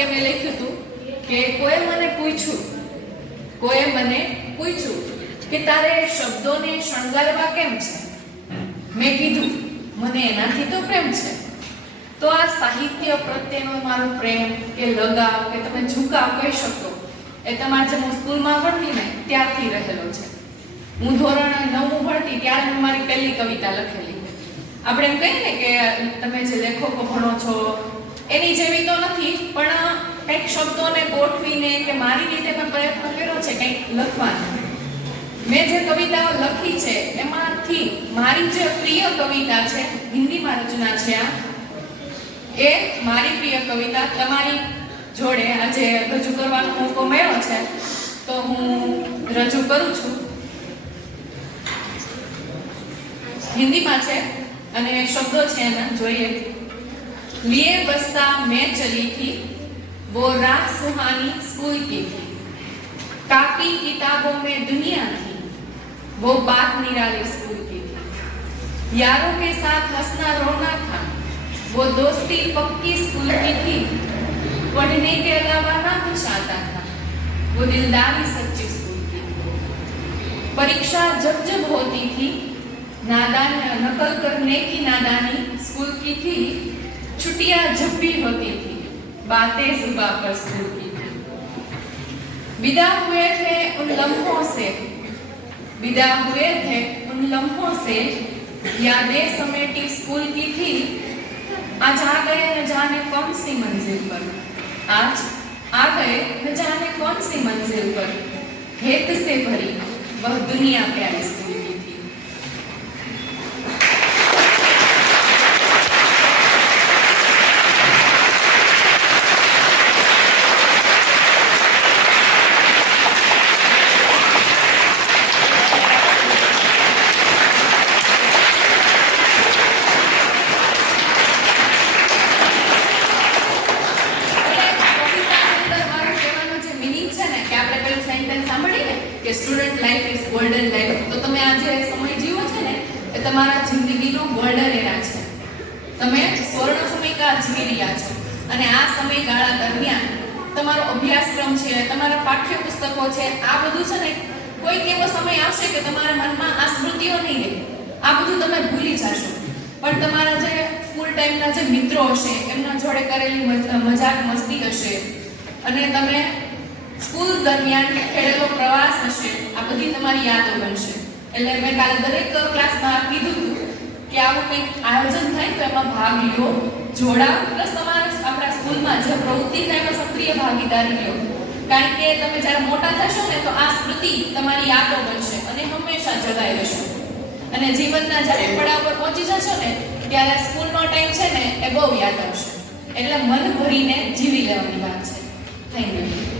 વાક્ય મેં લખ્યું હતું કે કોઈ મને પૂછ્યું, કોઈએ મને પૂછ્યું કે તારે શબ્દોને શણગારવા કેમ છે? મેં કીધું, મને એનાથી તો પ્રેમ છે. તો આ સાહિત્ય પ્રત્યેનો મારો પ્રેમ કે લગાવ કે તમે ઝુકાવ કહી શકો એ તમારે જે હું સ્કૂલમાં ભણતી ને ત્યારથી રહેલો છે. હું ધોરણ નવમું ભણતી ત્યારે મેં મારી પહેલી કવિતા લખેલી. આપણે એમ કહીએ ને કે તમે જે લેખકો ભણો છો એની જેવી તો નથી, પણ કંઈક શબ્દોને ગોઠવીને કે મારી રીતે મેં પ્રયત્ન કર્યો છે, કંઈક લખવાનો. મેં જે કવિતાઓ લખી છે, એમાંથી મારી જે પ્રિય કવિતા છે, હિન્દીમાં રચના છે આ, એ મારી પ્રિય કવિતા. તમારી જોડે આજે રજૂ કરવાનો મોકો મળ્યો છે, તો હું રજૂ કરું છું. હિન્દીમાં છે, અને શબ્દો છે એના, જોઈએ. लिए बस्ता मैं चली थी, वो रात सुहानी स्कूल की थी। कापी किताबों में दुनिया थी, वो बात निराली स्कूल की थी। यारों के साथ हंसना रोना था, वो दोस्ती पक्की स्कूल की थी। पढ़ने के अलावा ना कुछ आता था, वो दिलदारी सच्ची स्कूल की थी। परीक्षा जब जब होती थी, नादान नकल करने की नादानी स्कूल की थी। छुट्टियाँ जब भी होती थी, बातें जुबा पर स्कूल की। विदा हुए थे उन लम्हों से, विदा हुए थे उन लम्हों से, यादें समेटी स्कूल की थी, आज आ गए न जाने कौन सी मंजिल पर। आज आ गए न जाने कौन सी मंजिल पर हेत से भरी वह दुनिया प्यारी स्कूल की थी। કે student life is golden life તો તમે આ જે સમય જીવો છો ને, એ તમારા જિંદગીનો ગોલ્ડન એરા છે. તમે સ્વર્ણ સમયગાળા જીવી રહ્યા છો. અને આ સમયગાળા દરમિયાન તમારો અભ્યાસક્રમ છે, તમારા પાઠ્યપુસ્તકો છે, આ બધું છે ને, કોઈક એવો સમય આવશે કે તમારા મનમાં આ સ્મૃતિઓ નહીં રહે. આ બધું તમે ભૂલી જશો. પણ તમારા જે સ્કૂલ ટાઈમના જે મિત્રો હશે, એમના જોડે કરેલી મજ- મજાક મસ્તી હશે. અને તમે સ્કૂલ દરમિયાન ખેડેલો પ્રવાસ હશે. આ બધી તમારી યાદો બનશે. એટલે મેં કાલે દરેક ક્લાસમાં કીધું હતું કે આવું કંઈક આયોજન થાય તો એમાં ભાગ લ્યો, જોડાવ, પ્લસ તમારે આપણા સ્કૂલમાં જે પ્રવૃત્તિ થાય એમાં સક્રિય ભાગીદારી લ્યો. કારણ કે તમે જ્યારે મોટા થશો ને તો આ સ્મૃતિ તમારી યાદો બનશે અને હંમેશા જગાઈ રહેશો. અને જીવનના જ્યારે પડાવ પર પહોંચી જશો ને, ત્યારે સ્કૂલનો ટાઈમ છે ને એ બહુ યાદ આવશે. એટલે મન ભરીને જીવી લેવાની વાત છે. Thank you